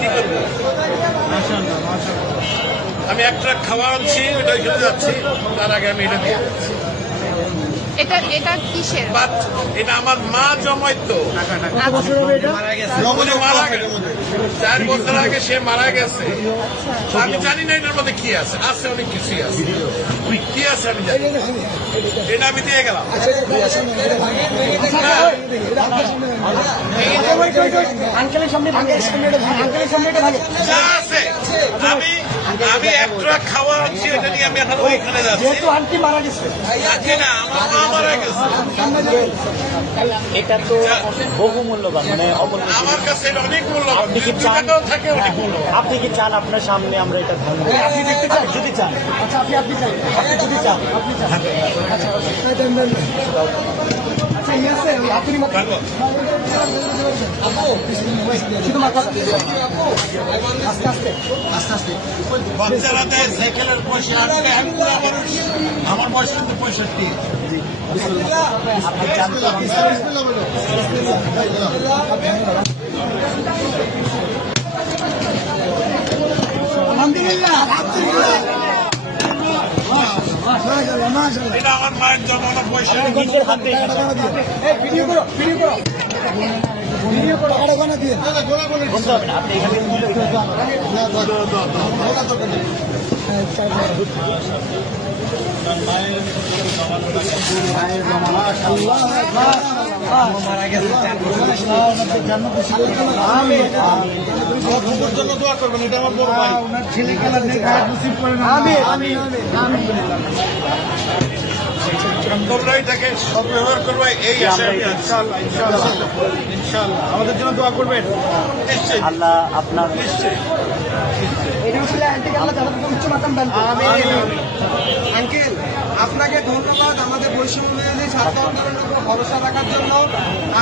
কি করব? আমি এক ট্রাক খাওয়া আনছি ওটা খেতে যাচ্ছি। তার আগে আমি এটা দিয়ে। এটা এটা কিসের? এটা আমার মা জমাইতো। আচ্ছা। উনি মারা গেছে চার বছর আগে সে মারা গেছে। আমি জানি না এটার মধ্যে কি আছে আছে অনেক কিছুই আছে। কি আছে আমি জানি এটা আমি দিয়ে গেলাম। আঙ্কেলের সামনে আঙ্কেলের সামনে আছে আমি আমি এক ট্রাক খাওয়া এটা নিয়ে আমি এখন ওইখানে যাচ্ছি। যেহেতু আন্টি মারা গেছে। আজকে না আমার মা মারা গেছে। এটা তো বহু মূল্যবান মানে আমার কাছে এটা অনেক মূল্যবান। আপনি কি চান? থাকে অনেক মূল্যবান। আপনি কি চান আপনার সামনে আমরা এটা ধারণ করি? আপনি দেখতে চান? যদি চান। আচ্ছা আপনি আপনি চাই আপনি যদি চান। আপনি চান। আচ্ছা আচ্ছা। আচ্ছা ইয়ে আপনি বাচ্চারা দেয় সাইকেলের পয়সা আনবে আমি বুড়া মানুষ আমার বয়স কিন্তু পঁয়ষট্টি। তো আলহামদুলিল্লাহ। মাশাআল্লাহ মাশাআল্লাহ এটা আমার মায়ের জমানো পয়সা। ভিডিও করো ভিডিও করো। এখানে তুলে জন্য দোয়া করবেন এটা আমার বড় ভাই আমি আমি আমি তোমরা এটাকে সদ্ব্যবহার করবে এই আশা আমি আমাদের জন্য দোয়া করবেন। নিশ্চয়ই। আল্লাহ আপনার আঙ্কেল আপনাকে ধন্যবাদ। আমাদের বৈষম্য বিরোধী ছাত্র আন্দোলনের উপর ভরসা রাখার জন্য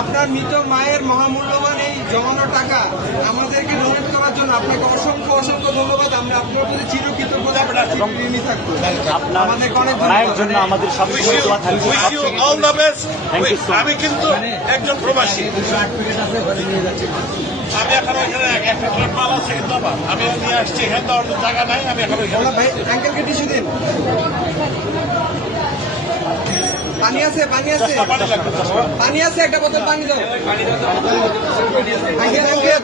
আপনার মৃত মায়ের মহামূল্যবান এই জমানো টাকা আমাদেরকে আপনাকে অসংখ্য অসংখ্য ধন্যবাদ। আমরা আপনার প্রতি much. আমি কিন্তু একজন প্রবাসী। আমি এখন ওইখানে একটা মাল আছে কিন্তু আমি নিয়ে আসছি এখানে তো জায়গা নাই আমি এখন আঙ্কেলকে টিস্যু দিন। পানি আছে পানি আছে। পানি পানি আছে একটা বোতল পানি দাও।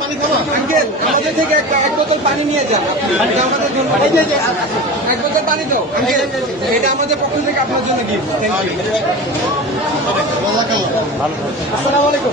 আঙ্কেল আমাদের থেকে এক বোতল পানি নিয়ে যান। আমাদের জন্য এক বোতল পানি দাও। আঙ্কেল এটা আমাদের পক্ষ থেকে আপনার জন্য গিফট আসসালামু আলাইকুম।